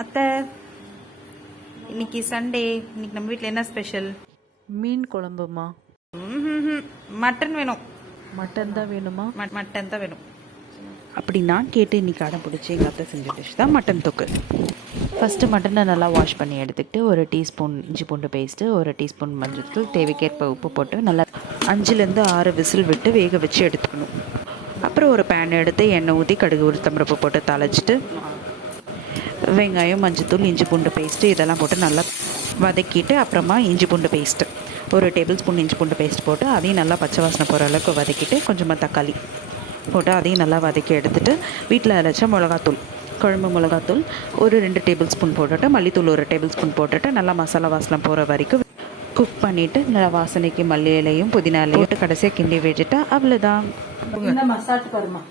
அத்தை, இன்னைக்கு சண்டே. இன்னைக்கு நம்ம வீட்டில் என்ன ஸ்பெஷல்? மீன் குழம்புமா? மட்டன் வேணும். மட்டன் தான் வேணுமா? மட்டன் தான் வேணும். அப்படி நான் கேட்டு இன்றைக்கி அடம் பிடிச்சி எங்கள் அத்தை செஞ்ச டிஷ் தான் மட்டன் தொக்கு. ஃபஸ்ட்டு மட்டனை நல்லா வாஷ் பண்ணி எடுத்துக்கிட்டு 1 டீஸ்பூன் இஞ்சி பூண்டு பேஸ்ட்டு, 1 டீஸ்பூன் மஞ்சள், தேவைக்கேற்ப உப்பு போட்டு நல்லா 5லேருந்து 6 விசில் விட்டு வேக வச்சு எடுத்துக்கணும். அப்புறம் ஒரு பேன் எடுத்து எண்ணெய் ஊற்றி கடுகு உளுத்தம்பருப்பு போட்டு தாளிச்சிட்டு வெங்காயம், மஞ்சத்தூள், இஞ்சி பூண்டு பேஸ்ட்டு இதெல்லாம் போட்டு நல்லா வதக்கிட்டு அப்புறமா இஞ்சி பூண்டு பேஸ்ட்டு 1 டேபிள் ஸ்பூன் இஞ்சி பூண்டு பேஸ்ட் போட்டு அதையும் நல்லா பச்சை வாசனை போகிற அளவுக்கு வதக்கிட்டு கொஞ்சமாக தக்காளி போட்டு அதையும் நல்லா வதக்கி எடுத்துகிட்டு வீட்டில் அரைச்ச மிளகாத்தூள், குழம்பு மிளகாத்தூள் 2 டேபிள் ஸ்பூன் போட்டுட்டு மல்லித்தூள் 1 டேபிள் ஸ்பூன் போட்டுட்டு நல்லா மசாலா வாசனை போகிற வரைக்கும் குக் பண்ணிவிட்டு நல்லா வாசனைக்கு மல்லி இலையும் புதினா இலையும் போட்டு கடைசியாக கிண்டி வச்சுட்டா அவ்வளோதான். மசாஜ் பாருமா.